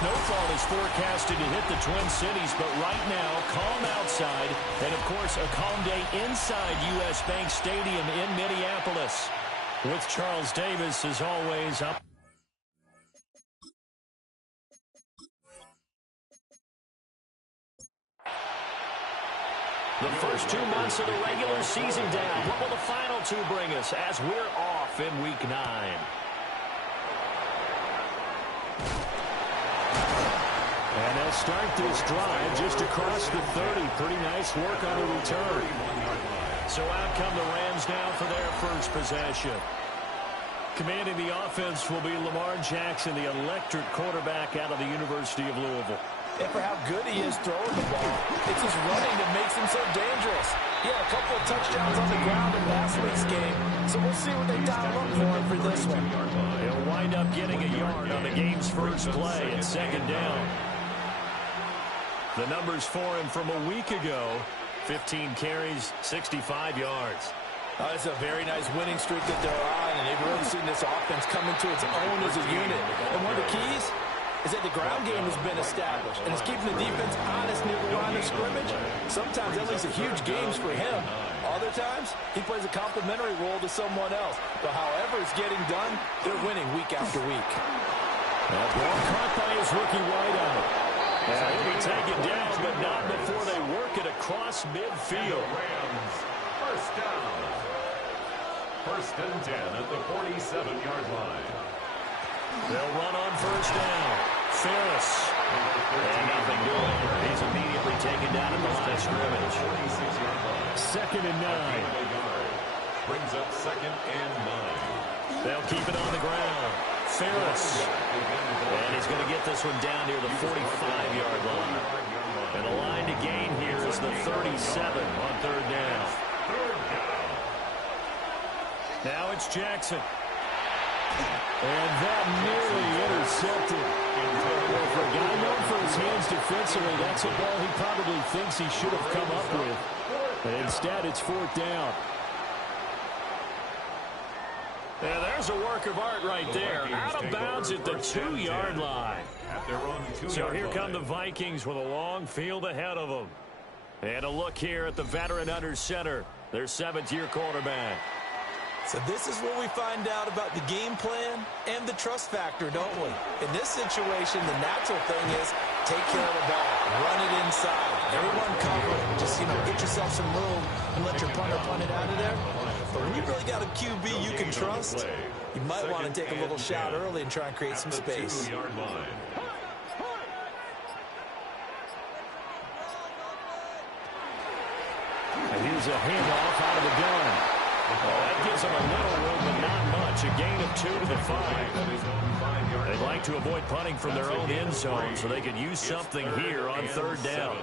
snowfall is forecasted to hit the Twin Cities, but right now, calm outside, and of course, a calm day inside U.S. Bank Stadium in Minneapolis. With Charles Davis, as always, up. The first 2 months of the regular season down. What will the final 2 bring us as we're off in Week 9? And they'll start this drive just across the 30. Pretty nice work on the return. So out come the Rams now for their first possession. Commanding the offense will be Lamar Jackson, the electric quarterback out of the University of Louisville. And for how good he is throwing the ball, it's his running that makes him so dangerous. He had a couple of touchdowns on the ground in last week's game, so we'll see what they dial up for him for this one. He'll wind up getting a yard on the game's first play at 2nd down. The numbers for him from a week ago, 15 carries, 65 yards. It's a very nice winning streak that they're on, and they've really seen this offense come into its own as a unit. And one of the keys is that the ground game has been established, and it's keeping the defense honest near the line of scrimmage. Sometimes that leads to huge games for him. Other times, he plays a complementary role to someone else. But however it's getting done, they're winning week after week. That ball caught by his rookie wideout. He'll be taken down, but not before they work it across midfield. Rams, first down. 1st and 10 at the 47-yard line. They'll run on 1st down. Ferris. And nothing doing. He's immediately taken down at the line of scrimmage. 2nd and 9. Brings up 2nd and 9. They'll keep it on the ground. Ferris. And he's going to get this one down near the 45-yard line. And the line to gain here is the 37 on 3rd down. Now it's Jackson. And that nearly intercepted. Well, for a guy known for his hands defensively, that's a ball he probably thinks he should have come up with. And instead, it's 4th down. Yeah, there's a work of art right there. Out of bounds at the 2-yard line. So here come the Vikings with a long field ahead of them. And a look here at the veteran under center, their 7th-year quarterback. So this is where we find out about the game plan and the trust factor, don't we? In this situation, the natural thing is take care of the ball, run it inside, everyone cover it. Just, get yourself some room and let your punter punt it out of there. But when you really got a QB you can trust, you might want to take a little shot early and try and create some space. And here's a handoff out of the gun. That gives them a little room, but not much. A gain of 2 to the 5. They'd like to avoid punting from their own end zone so they could use something here on 3rd down.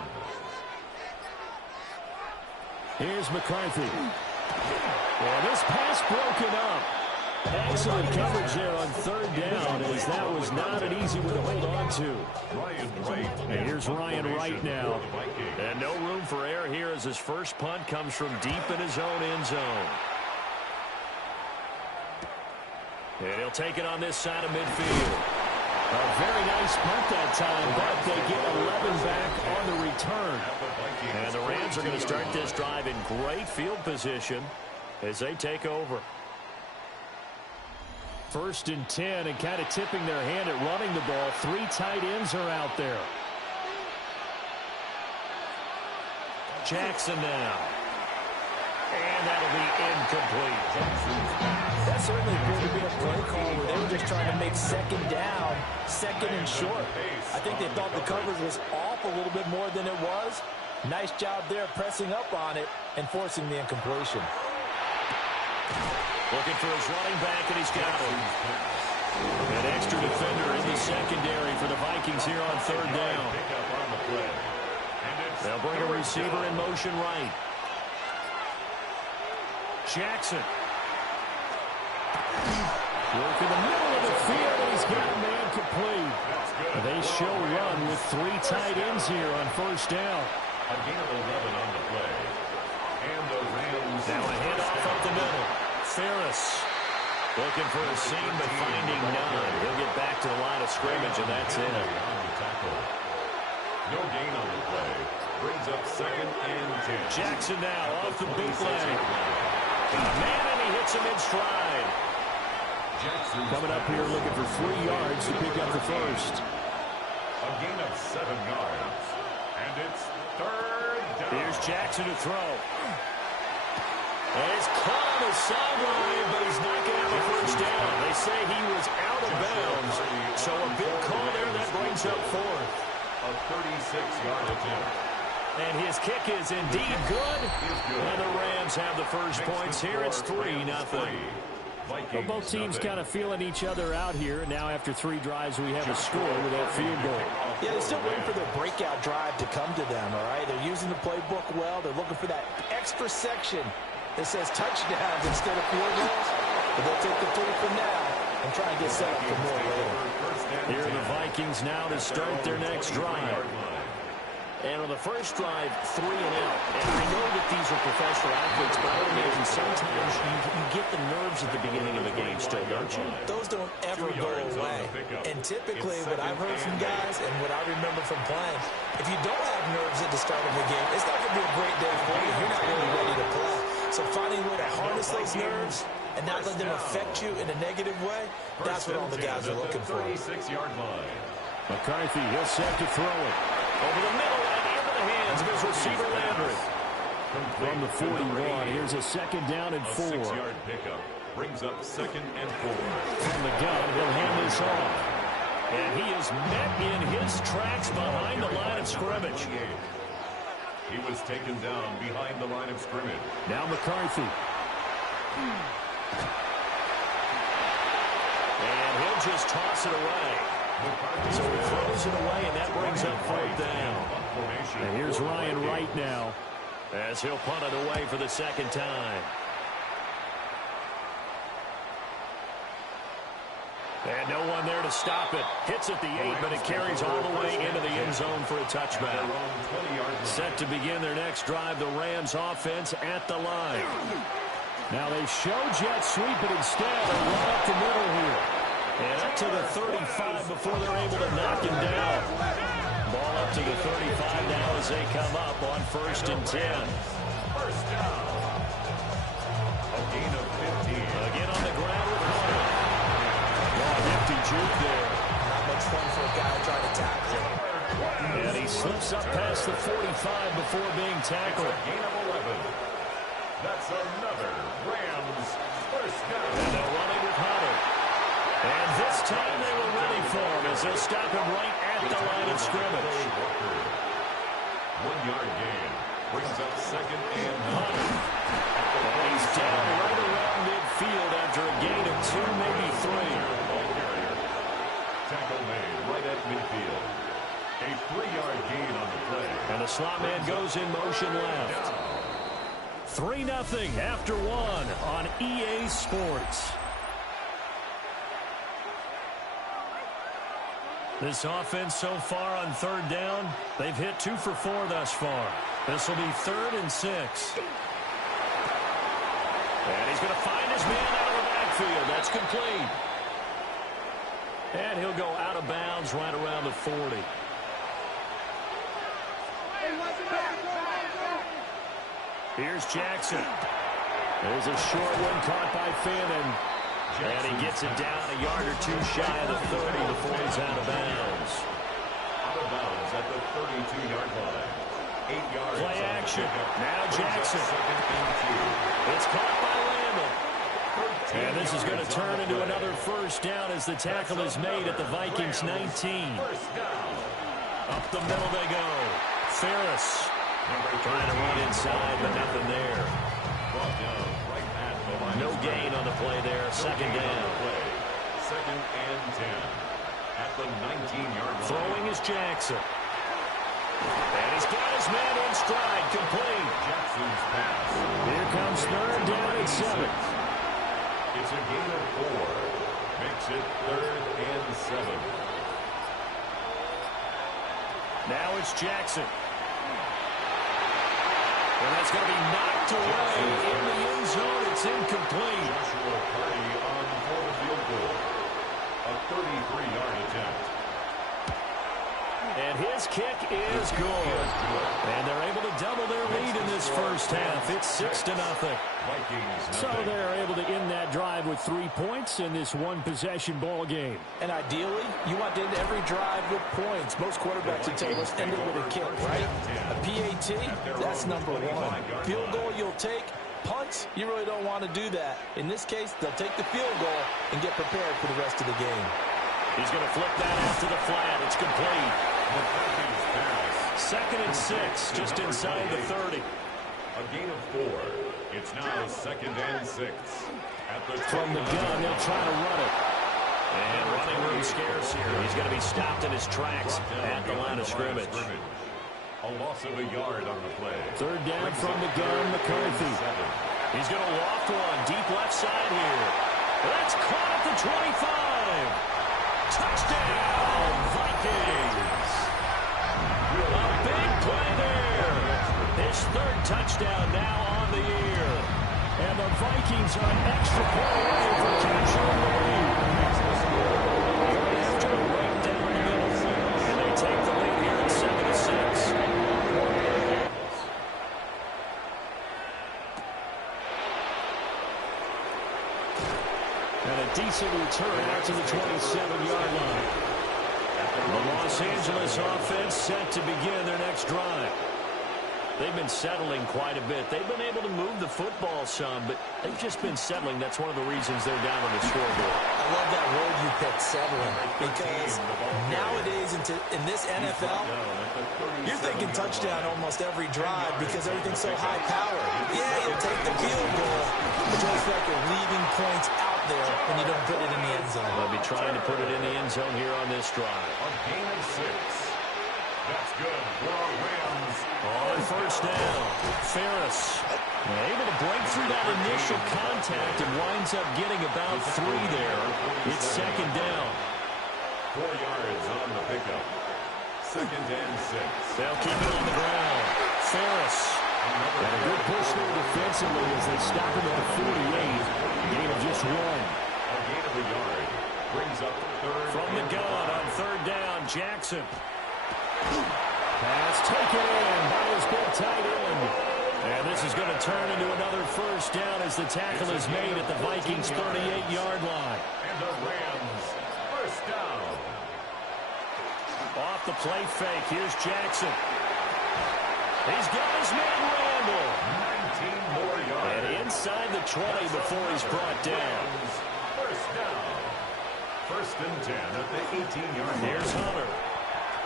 Here's McCarthy. Well, this pass broken up. Excellent coverage there on 3rd down, as that was not an easy one to hold on to. And here's Ryan Wright now. And no room for error here as his first punt comes from deep in his own end zone. And he'll take it on this side of midfield. A very nice punt that time, but they get 11 back on the return. And the Rams are going to start this drive in great field position as they take over. 1st and 10, and kind of tipping their hand at running the ball. 3 tight ends are out there. Jackson now. And that'll be incomplete. That certainly appeared to be a play call where they were just trying to make 2nd down, 2nd and short. I think they thought the coverage was off a little bit more than it was. Nice job there pressing up on it and forcing the incompletion. Looking for his running back, and he's got him. An extra defender in the secondary for the Vikings here on 3rd down. They'll bring a receiver in motion right. Jackson. Work in the middle of the field, and he's got a man complete. They show run with 3 tight ends here on 1st down. A gain of 11 on the play. And the Rams. Now a handoff up the middle. Ferris. Looking for a seam, but finding none. He'll get back to the line of scrimmage, and that's it. No gain on the play. Brings up 2nd and 10. Jackson now off the bootleg. Got a man, and he hits him in stride. Coming up here looking for 3 yards to pick up the first. A gain of 7 yards. And it's 3rd down. Here's Jackson to throw. And it's caught on the sideline, but he's not going to have a first down. They say he was out of bounds. So a big call there that brings up 4th. A 36-yard attempt. And his kick is indeed good. And the Rams have the first points here. It's 3-0. Well, both teams kind of feeling each other out here. Now after 3 drives, we have a score with that field goal. Yeah, they're still waiting for their breakout drive to come to them, all right? They're using the playbook well. They're looking for that extra section that says touchdowns instead of field goals. But they'll take the 3 for now and try and get set up for more later. Here are the Vikings now to start their next drive. And on the first drive, 3 and out. And I know that these are professional athletes, but I would imagine sometimes you get the nerves at the beginning of a game still, don't you? Those don't ever go away. And typically what I've heard from guys and what I remember from playing, if you don't have nerves at the start of the game, it's not going to be a great day for you. You're not really ready to play. So finding a way to harness those nerves and not let them affect you in a negative way, that's what all the guys are looking for. 36-yard line. McCarthy, he'll set to throw it. Over the middle and into the hands of his receiver, Landry. From the 41, here's a 2nd down and 4. 6-yard pickup brings up 2nd and 4. From the gun, he'll hand this off. And he is met in his tracks behind the line of scrimmage. He was taken down behind the line of scrimmage. Now McCarthy. And he'll just toss it away. So he throws it away, and that brings up 4th down. And here's Ryan Wright now, as he'll punt it away for the 2nd time. And no one there to stop it. Hits at the 8, but it carries all the way into the end zone for a touchback. Set to begin their next drive, the Rams offense at the line. Now they show jet sweep, but instead they run up the middle here. And up to the 35 before they're able to knock him down. Ball up to the 35 now as they come up on 1st and 10. First down. A gain of 15. Again on the ground with Hunter. Nifty juke there. Not much fun for a guy trying to tackle him. And he slips up past the 45 before being tackled. Gain of 11. That's another Rams first down. And they're running with Hunter. And this time they were ready for him as they'll stop him right at the line of scrimmage. 1-yard gain brings up 2nd and 9. And he's down right around midfield after a gain of 2, maybe 3. Tackle made right at midfield. A 3-yard gain on the play. And the slot man goes in motion left. 3-0 after 1 on EA Sports. This offense so far on 3rd down, they've hit 2 for 4 thus far. This will be 3rd and 6. And he's going to find his man out of the backfield. That's complete. And he'll go out of bounds right around the 40. Here's Jackson. There's a short one caught by Fannin. And he gets it down a yard or 2 shy of the 30 before he's out of bounds. Out of bounds at the 32-yard line. 8 yards. Play action. Now Jackson. It's caught by Randall. And this is going to turn into another first down as the tackle is made at the Vikings 19. Up the middle they go. Ferris trying to run inside, but nothing there. No gain on the play there. 2nd down. 2nd and 10. At the 19-yard line. Throwing is Jackson. And he's got his man in stride. Complete. Jackson's pass. Here comes 3rd down and 7. It's a gain of 4. Makes it 3rd and 7. Now it's Jackson. And that's going to be knocked away in the end zone. It's It's incomplete. Joshua Purdy on for the field goal. A 33-yard attempt. And his kick is good. And they're able to double their lead in this first half. It's 6-0. Vikings So nothing. they're able to end that drive with 3 points in this one-possession ball game. And ideally, you want to end every drive with points. Most quarterbacks would tell us end it with a kick, right? A PAT, that's number one. Field goal you'll take. Punts, you really don't want to do that. In this case, they'll take the field goal and get prepared for the rest of the game. He's going to flip that out to the flat. It's complete. McCarthy's pass. 2nd and 6, just inside the 30. A gain of 4. It's now 2nd and 6. At the From the gun, they'll try to run it. And running room scarce here. He's going to be stopped in his tracks at the line of scrimmage. A loss of a yard on the play. 3rd down from the gun, McCarthy. He's going to loft one deep left side here. That's caught at the 25. Touchdown, Vikings. A big play there. His 3rd touchdown now on the year. And the Vikings are an extra point away from capturing the lead. After a right down the middle. And they take the lead here at 7-6. And a decent return out to the 27-yard line. The Los Angeles offense set to begin their next drive. They've been settling quite a bit. They've been able to move the football some, but they've just been settling. That's one of the reasons they're down on the scoreboard. I love that word you picked, settling, because nowadays in this NFL, you're thinking touchdown almost every drive because everything's so high-powered. Yeah, you'll take the field goal, but you always feel like you're leaving points out there when you don't put it in the end zone. They'll be trying to put it in the end zone here on this drive. A gain of 6. That's good for Rams. On 1st down, Ferris able to break through that initial contact and winds up getting about 3 there. It's 2nd down. 4 yards on the pickup. 2nd and 6. They'll keep it on the ground. Ferris. And a good push there defensively as they stop him at the 48. Gain of just 1. A gain of a yard. Brings up 3rd. From the gun on 3rd down, Jackson. Pass taken in by his big tight end. And this is going to turn into another 1st down as the tackle is made at the Vikings' 38-yard line. And the Rams 1st down. Off the play fake, here's Jackson. He's got his man Randall. 19 more yards. And inside the 20 before he's brought down. 1st down. 1st and 10 at the 18-yard line. Here's Hunter.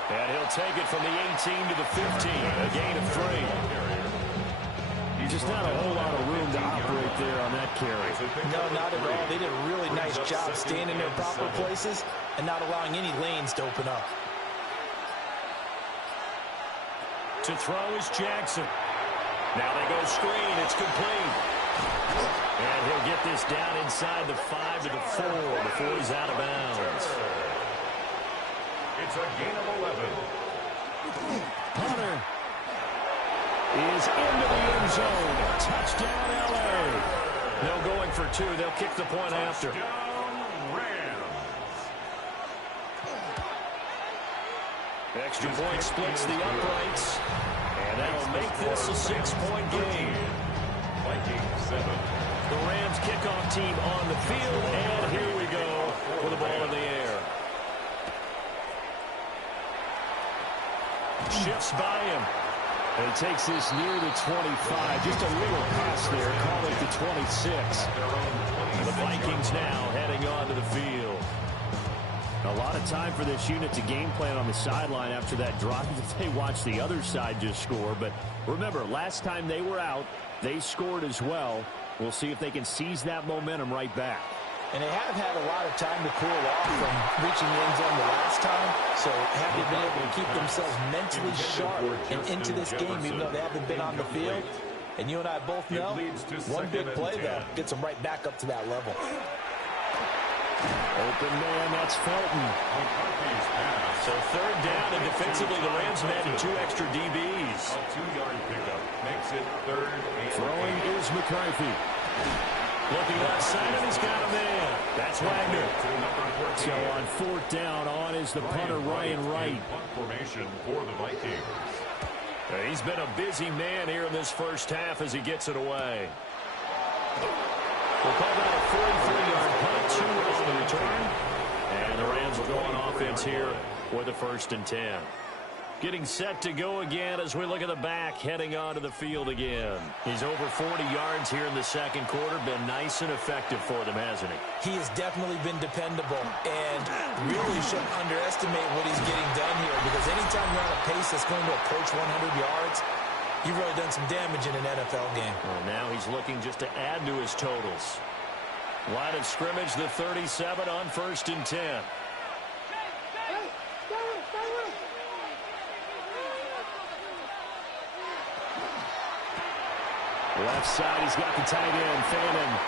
And he'll take it from the 18 to the 15. A gain of 3. Just not a whole lot of room to operate there on that carry. No, not at all. They did a really nice job staying in their proper places and not allowing any lanes to open up. To throw is Jackson. Now they go screen. It's complete. And he'll get this down inside the 5 to the 4 before he's out of bounds. It's a gain of 11. Hunter is into the end zone. Touchdown, L.A. They'll go in for 2. They'll kick the point after. Touchdown, Rams. Extra point splits the uprights. And that'll make this a 6-point game. Vikings 7. The Rams kickoff team on the field. And here we go with the ball in the air. Shifts by him. And he takes this near the 25. Just a little pass there. Call it the 26. The Vikings now heading onto the field. A lot of time for this unit to game plan on the sideline after that drive that they watched the other side just score. But remember, last time they were out, they scored as well. We'll see if they can seize that momentum right back. And they have had a lot of time to cool off from reaching the end zone the last time. So have they been able to keep themselves mentally sharp and into this game even though they haven't been on the field? And you and I both know one big play, though, gets them right back up to that level. Open man, that's Felton. So 3rd down, and defensively the Rams have added 2 extra DBs. A 2-yard pickup makes it 3rd and Throwing is McCarthy. Looking left side, and he's got a man. That's Wagner. So on fourth down, on is the punter, Ryan Wright. Punt formation for the Vikings. He's been a busy man here in this first half as he gets it away. We'll call that a 43-yard punt, 2 on the return. And the Rams will go on offense here with a 1st and 10. Getting set to go again as we look at the back, heading onto the field again. He's over 40 yards here in the second quarter. Been nice and effective for them, hasn't he? He has definitely been dependable, and really shouldn't underestimate what he's getting done here, because anytime you're on a pace that's going to approach 100 yards, you've really done some damage in an NFL game. Well, now he's looking just to add to his totals. Line of scrimmage, the 37 on 1st and 10. Left side, he's got the tight end, Fannin.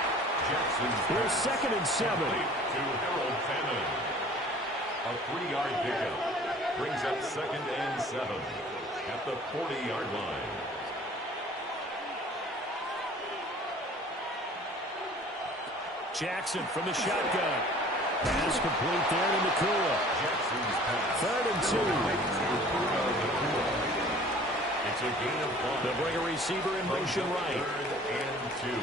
Here's 2nd and 7. To Harold Fannin. A 3-yard pickup. Brings up 2nd and 7 at the 40-yard line. Jackson from the shotgun. Pass complete there to Nakua. 3rd and 2. It's a gain of 1. They'll bring a receiver in motion right. 3rd and 2.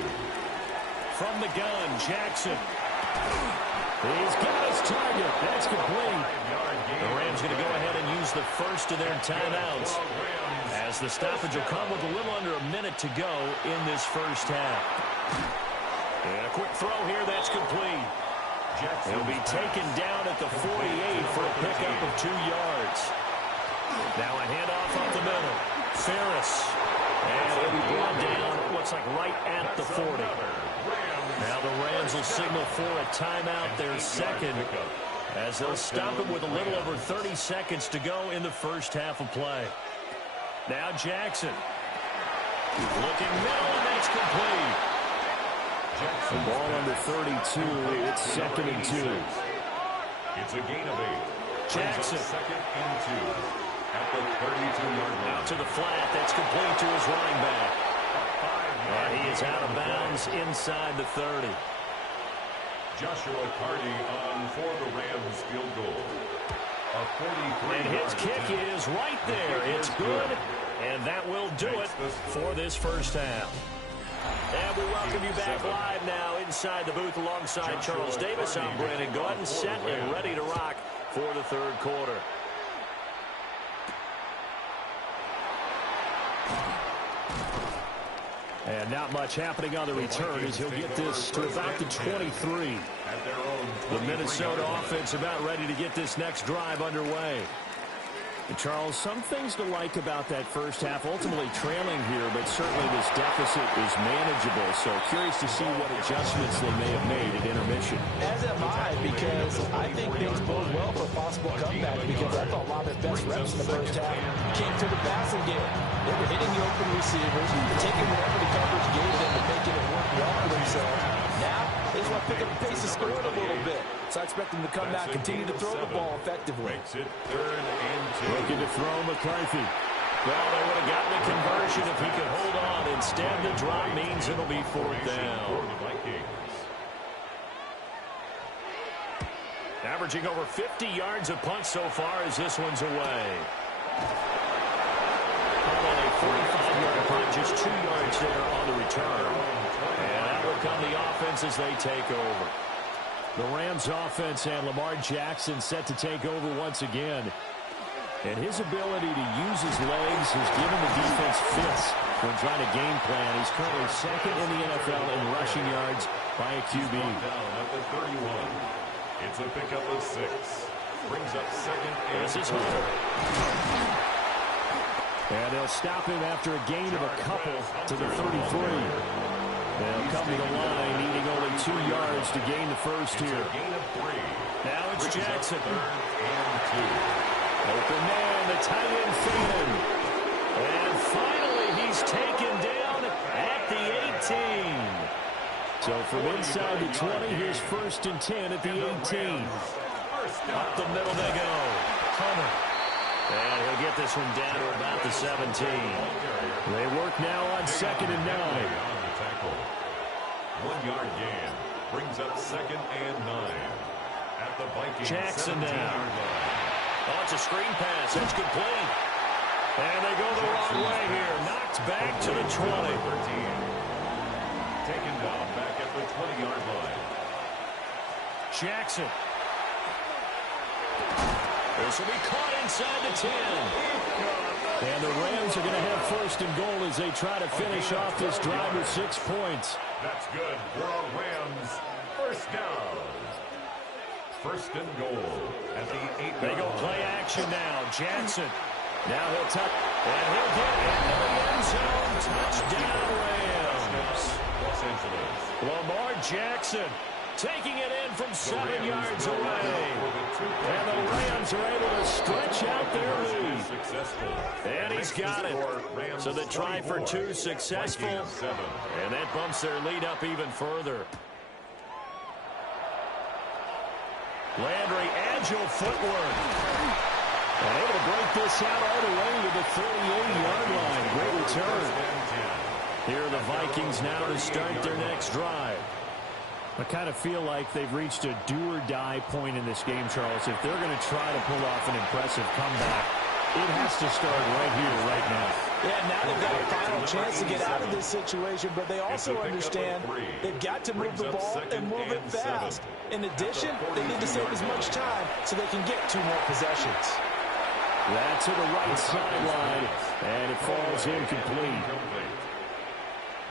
From the gun, Jackson. He's got his target. That's complete. The Rams going to go ahead and use the first of their timeouts, as the stoppage will come with a little under a minute to go in this first half. And a quick throw here, that's complete. He'll be taken down at the 48 for a pickup of 2 yards. Now a handoff up the middle. Ferris. And he'll be brought down, looks like right at the 40. Now the Rams will signal for a timeout, their second, as they'll stop him with a little over 30 seconds to go in the first half of play. Now Jackson. Looking middle, and that's complete. The ball under 32. It's 2nd and 2. It's a gain of 8. Jackson. 2nd and 2 at the 32-yard line. Out to the flat. That's complete to his running back. And he is out of bounds inside the 30. Joshua Carty on for the Rams field goal. A 43-yard And his kick is right there. It's good. And that will do it for this first half. And we welcome you back live now inside the booth alongside Charles Davis. I'm Brandon Gaudin, set and ready to rock for the third quarter. And not much happening on the return as he'll get this to about the 23. The Minnesota offense about ready to get this next drive underway. And Charles, some things to like about that first half, ultimately trailing here, but certainly this deficit is manageable. So curious to see what adjustments they may have made at intermission. As am I, because I think things bode well for possible comeback, because I thought a lot of their best reps in the first half came to the passing game. They were hitting the open receivers, taking whatever the coverage gave them and making it work well for themselves. Now, they just want to pick up the pace and score it a little bit. So I expect them to come back, continue to throw the ball effectively. Makes it 3rd and 2. Looking to throw McCarthy. Well, they would have gotten a conversion if he could hold on. Instead, the drop means it'll be 4th down. Averaging over 50 yards a punt so far as this one's away. On a 45-yard punt, just 2 yards there on the return. And out will come the offense as they take over. The Rams offense and Lamar Jackson set to take over once again. And his ability to use his legs has given the defense fits when trying to game plan. He's currently 2nd in the NFL in rushing yards by a QB. Down at the 31. It's a pickup of 6. Brings up 2nd and 2. This is Hunter. And they'll stop him after a gain of a couple to the 33. They'll come to the line, needing only 2 yards to gain the first here. Gain of 3. Now it's Jackson. 3rd and 2. Open man, the tight end Fannin. And finally, he's taken down at the 18. So from inside the 20, here's 1st and 10 at the 18. Up the middle they go. Hunter. And he'll get this one down to about the 17. They work now on 2nd and 9. 1 yard gain. Brings up second and 9. At the Vikings Jackson now. 17-yard line. Oh, it's a screen pass. It's complete. And they go the wrong way here. Knocked back to the 20. 13. Taken down back at the 20-yard line. Jackson. This will be caught inside the 10. And the Rams are going to have first and goal as they try to finish off this drive with 6 points. That's good for our Rams. First down. First and goal at the 8-yard line. They go play action now. Jackson. Now he'll tuck. And he'll get into the end zone. Touchdown, Rams. Los Angeles. Lamar Jackson taking it in from 7 yards away. And the Rams are able to stretch out their lead. And he's got it. So the try for 2 successful. And that bumps their lead up even further. Landry, agile footwork. And able to break this out all the way to the 38-yard line. Great return. Here are the Vikings now to start their next drive. I kind of feel like they've reached a do-or-die point in this game, Charles. If they're going to try to pull off an impressive comeback, it has to start right here, right now. Yeah, now they've got a final chance to get out of this situation, but they also understand they've got to move the ball and move it fast. In addition, they need to save as much time so they can get 2 more possessions. That's to the right sideline, and it falls incomplete.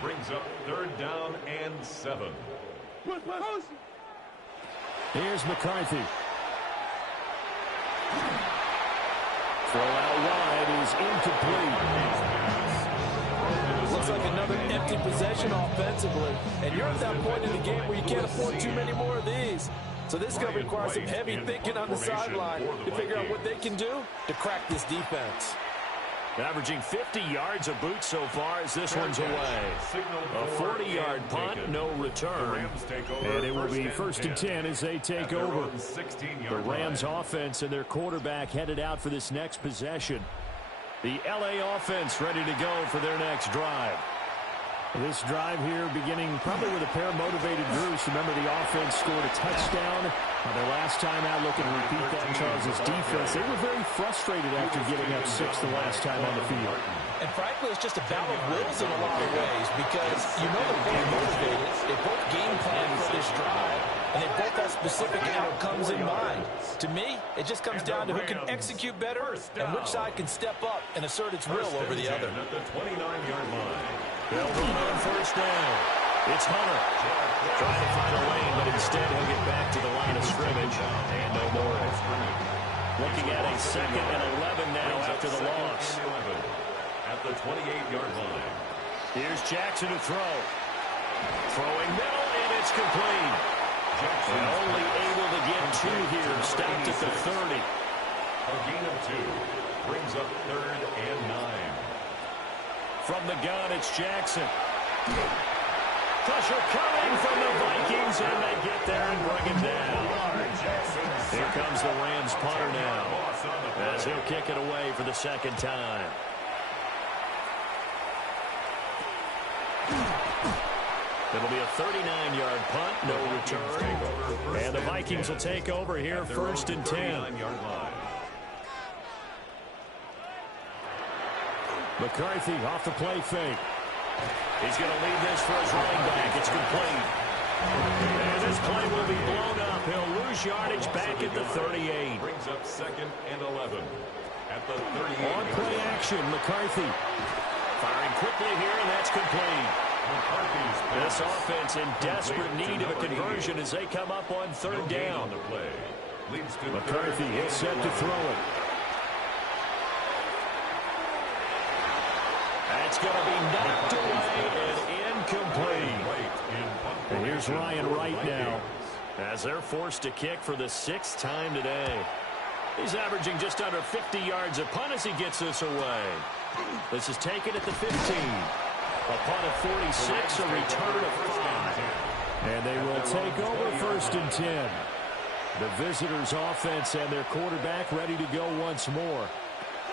Brings up 3rd down and 7. Here's McCarthy. Throw out wide is incomplete. Looks like another empty possession offensively. And you're at that point in the game where you can't afford too many more of these. So this is going to require some heavy thinking on the sideline to figure out what they can do to crack this defense. Averaging 50 yards a boot so far as this one's away. A 40-yard punt, no return. And it will be 1st and 10 as they take over. The Rams offense and their quarterback headed out for this next possession. The LA offense ready to go for their next drive. This drive here beginning probably with a pair of motivated groups. Remember, the offense scored a touchdown on their last time out. Looking to repeat that in Charles's defense. They were very frustrated after giving up 6 the last time on the field. And frankly, it's just a battle of wills in a lot of ways because you know they're both motivated. They both game plan for this drive, and they both have specific outcomes in mind. To me, it just comes down to who can execute better and which side can step up and assert its will over the other. At the 29-yard line. They'll run on first down. It's Hunter. Trying to find a lane, but instead he'll get back to the line of scrimmage. And no more. Looking at a 2nd and 11 now after the loss. At the 28-yard line. Here's Jackson to throw. Throwing middle, and it's complete. And only able to get 2 here. Stopped at the 30. A gain of 2. Brings up 3rd and 9. From the gun, it's Jackson. Pressure coming from the Vikings, and they get there and bring him down. Here comes the Rams punter now, as he'll kick it away for the 2nd time. It'll be a 39-yard punt, no return. And the Vikings will take over here 1st and 10. McCarthy off the play fake. He's going to leave this for his running back. It's complete. And this play will be blown up. He'll lose yardage back at the 38. Brings up 2nd and 11. At the 38. On play action, McCarthy. Firing quickly here, and that's complete. This offense in desperate need of a conversion as they come up on 3rd down. McCarthy is set to throw it. That's going to be knocked away and incomplete. And here's Ryan Wright now as they're forced to kick for the 6th time today. He's averaging just under 50 yards a punt as he gets this away. This is taken at the 15. A punt of 46, a return of 5. And they will take over 1st and 10. The visitors' offense and their quarterback ready to go once more.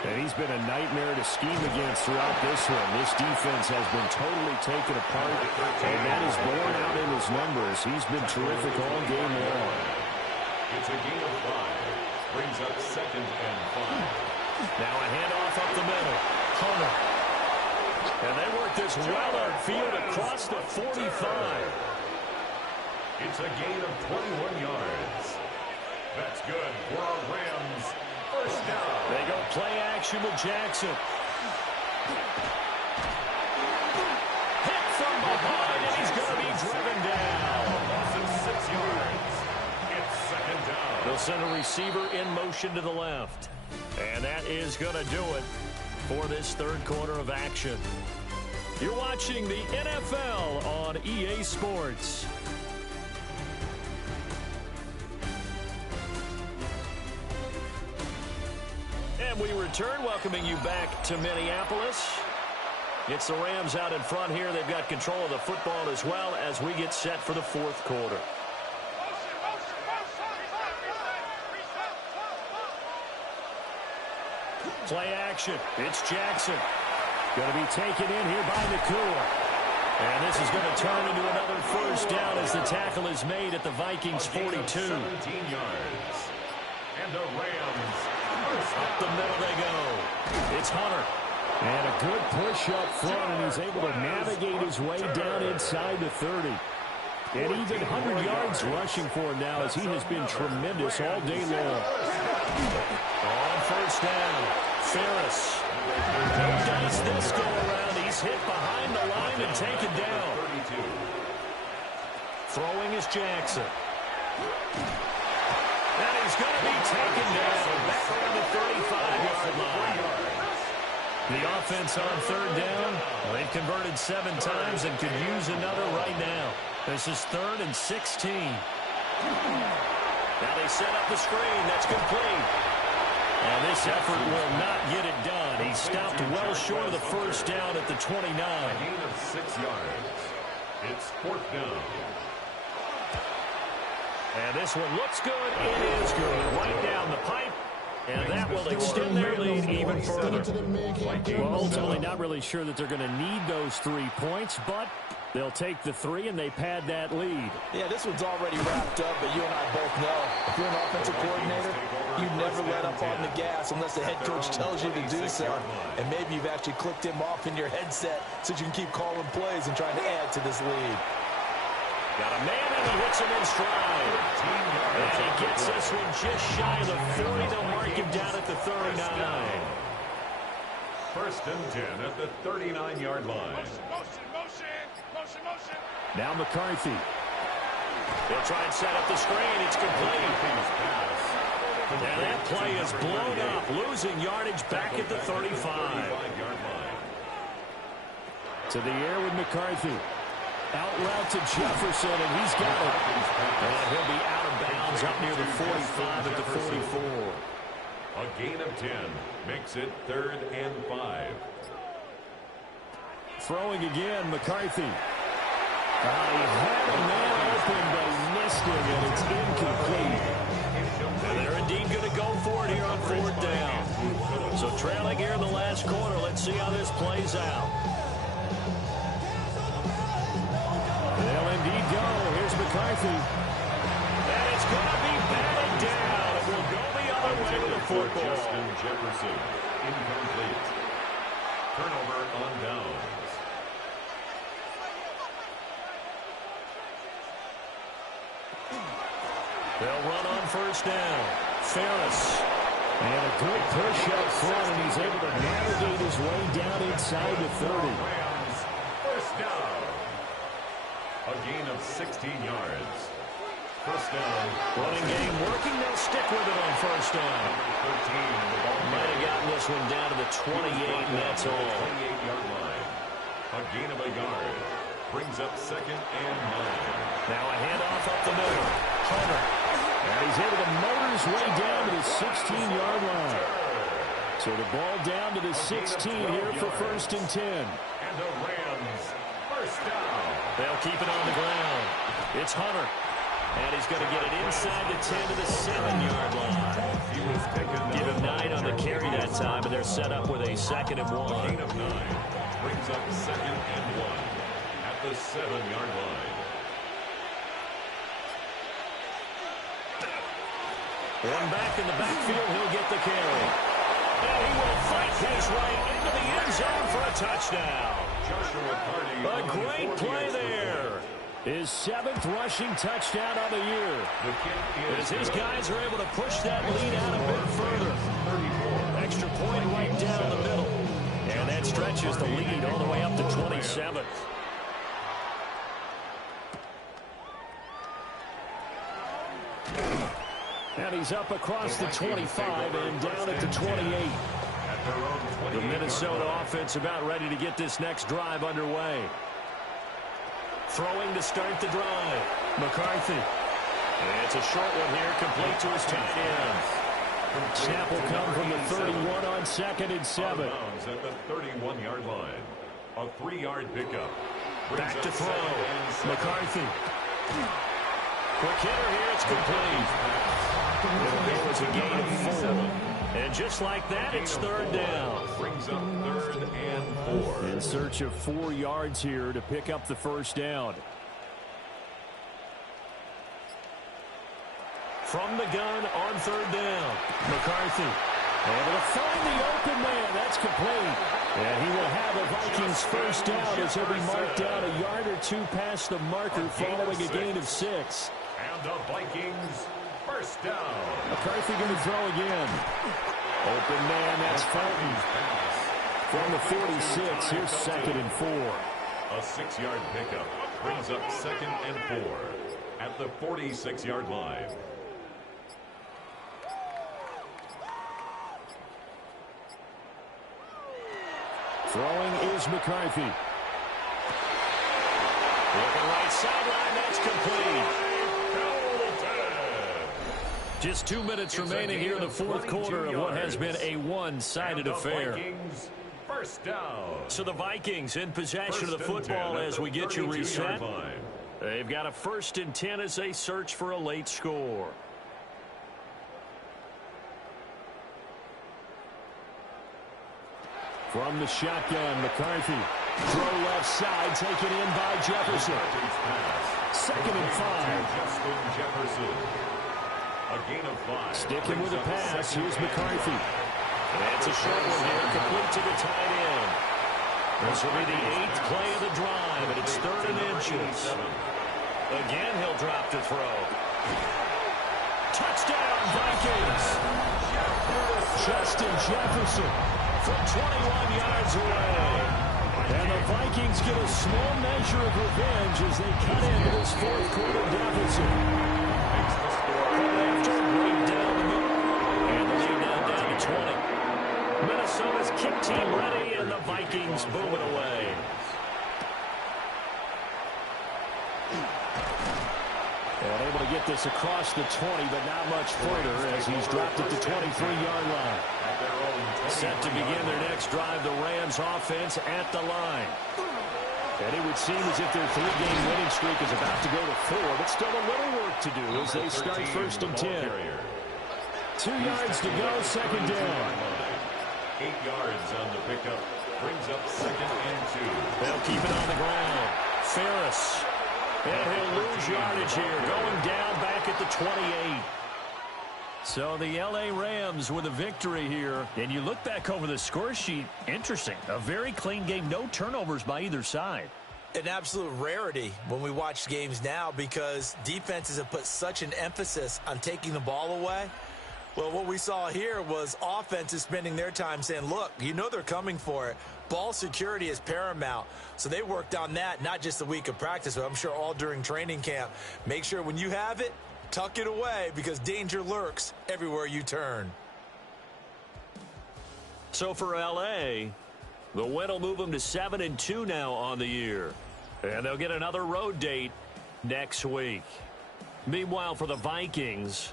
And he's been a nightmare to scheme against throughout this one. This defense has been totally taken apart, and that is borne out in his numbers. He's been terrific all game long. It's a gain of 5. Brings up 2nd and 5. Now a handoff up the middle. Hunter. And they work this well upfield across the 45. It's a gain of 21 yards. That's good for our Rams. First down. They go play action with Jackson. Hit from behind, and he's going to be driven down. Loss of 6 yards. It's 2nd down. They'll send a receiver in motion to the left. And that is going to do it for this third quarter of action. You're watching the NFL on EA Sports. And we return, welcoming you back to Minneapolis. It's the Rams out in front here. They've got control of the football as well as we get set for the fourth quarter. Play action. It's Jackson. Going to be taken in here by Nakua. And this is going to turn into another first down as the tackle is made at the Vikings 42. 17 yards. And the Rams. Up the middle they go. It's Hunter. And a good push up front, and he's able to navigate his way down inside the 30. And even 100 yards rushing for him now as he has been tremendous all day long. On first down, Ferris. Who does this go around? He's hit behind the line and taken down. Throwing is Jackson. And he's going to be taken down back around the 35-yard line. The offense on third down. Well, they've converted 7 times and could use another right now. This is 3rd and 16. Now they set up the screen. That's complete. And this effort will not get it done. He stopped well short of the first down at the 29. A gain of 6 yards. It's 4th down. And this one looks good. It is good. Right down the pipe. And that will extend their lead even further. Well, ultimately not really sure that they're going to need those 3 points, but they'll take the 3 and they pad that lead. Yeah, this one's already wrapped up, but you and I both know if you're an offensive coordinator, you never let up on the gas unless the head coach tells you to do so. And maybe you've actually clicked him off in your headset so you can keep calling plays and trying to add to this lead. Got a man and he hits him in stride. And he gets this one just shy of the 40. They'll mark him down at the 39. 1st and 10 at the 39-yard line. Now McCarthy. They'll try and set up the screen. It's complete. And that play is blown up, losing yardage back at the 35. To the air with McCarthy. Out route to Jefferson, and he's got it. And he'll be out of bounds up near the 45 at the 44. A gain of 10 makes it 3rd and 5. Throwing again, McCarthy. He had a man open, but he missed him, and it's incomplete. And they're indeed going to go for it here on 4th down. So trailing here in the last quarter, let's see how this plays out. They'll indeed go. Here's McCarthy. And it's going to be batted down. It will go the other way with the football. Justin Jefferson, incomplete. Turnover on downs. They'll run on first down. Ferris. And a good push up front, and he's able to navigate his way down inside the 30. Rams, first down. A gain of 16 yards. First down. Running game working. They'll stick with it on first down. 13. Might have gotten this one down to the 28, and that's all. 28-yard line. A gain of a yard. Brings up 2nd and 9. Now a handoff up the middle. Hunter. And he's able to motor his way down to the 16-yard line. So the ball down to the 16 here for 1st and 10. And the Rams, first down. They'll keep it on the ground. It's Hunter. And he's going to get it inside the 10 to the 7-yard line. Give him 9 on the carry that time, and they're set up with a 2nd and 1. Gain of 9 brings up 2nd and 1 at the 7-yard line. One back in the backfield, he'll get the carry. And he will fight his way into the end zone for a touchdown. A great play there. His 7th rushing touchdown of the year. As his guys are able to push that lead out a bit further. Extra point right down the middle. And that stretches the lead all the way up to 27. And he's up across the 25 and down at the 28. The Minnesota offense about ready to get this next drive underway. Throwing to start the drive. McCarthy. And it's a short one here, complete to his tight end. Snap will come from the 31 on 2nd and 7. At the 31-yard line. A 3-yard pickup. Back to throw. McCarthy. Quick hitter here, it's complete. It'll go as a gain of 4. And just like that, it's 3rd down. Brings up 3rd and 4. In search of 4 yards here to pick up the 1st down. From the gun on 3rd down. McCarthy able to find the open man. That's complete. And he will have a Vikings 1st down as he'll be marked down a yard or 2 past the marker following a gain of 6. And the Vikings 1st down. McCarthy going to throw again. Open man, that's Felton. From the 46, here's 2nd and 4. A 6-yard pickup brings up 2nd and 4 at the 46-yard line. Throwing is McCarthy. Looking right sideline, that's complete. Just 2 minutes remaining here in the 4th quarter of what has been a one-sided affair. Vikings 1st down. So the Vikings in possession of the football as we get you reset. They've got a 1st and 10 as they search for a late score. From the shotgun, McCarthy. Throw left side, taken in by Jefferson. 2nd and 5. Justin Jefferson. A gain of 5. Sticking with the pass, here's McCarthy. It's a short one here, complete to the tight end. This will be the 8th play of the drive, and it's 3rd and inches. Again, he'll drop to throw. Touchdown, Vikings! Justin Jefferson from 21 yards away. And the Vikings get a small measure of revenge as they cut into this 4th quarter deficit. After right down the middle. And the lead now down to 20. Minnesota's kick team ready, and the Vikings moving away. And able to get this across the 20, but not much further as he's dropped at the 23-yard line. Set to begin their next drive, the Rams offense at the line. And it would seem as if their 3-game winning streak is about to go to 4, but still a little work to do as they start 1st and 10. 2 yards to go, 2nd down. 8 yards on the pickup brings up 2nd and 2. They'll keep it on the ground. Ferris. And he'll lose yardage here, going down back at the 28. So the L.A. Rams with a victory here. And you look back over the score sheet, interesting. A very clean game, no turnovers by either side. An absolute rarity when we watch games now because defenses have put such an emphasis on taking the ball away. Well, what we saw here was offenses spending their time saying, look, you know they're coming for it. Ball security is paramount. So they worked on that, not just a week of practice, but I'm sure all during training camp. Make sure when you have it, tuck it away because danger lurks everywhere you turn. So for L.A., the win will move them to 7-2 now on the year. And they'll get another road date next week. Meanwhile, for the Vikings,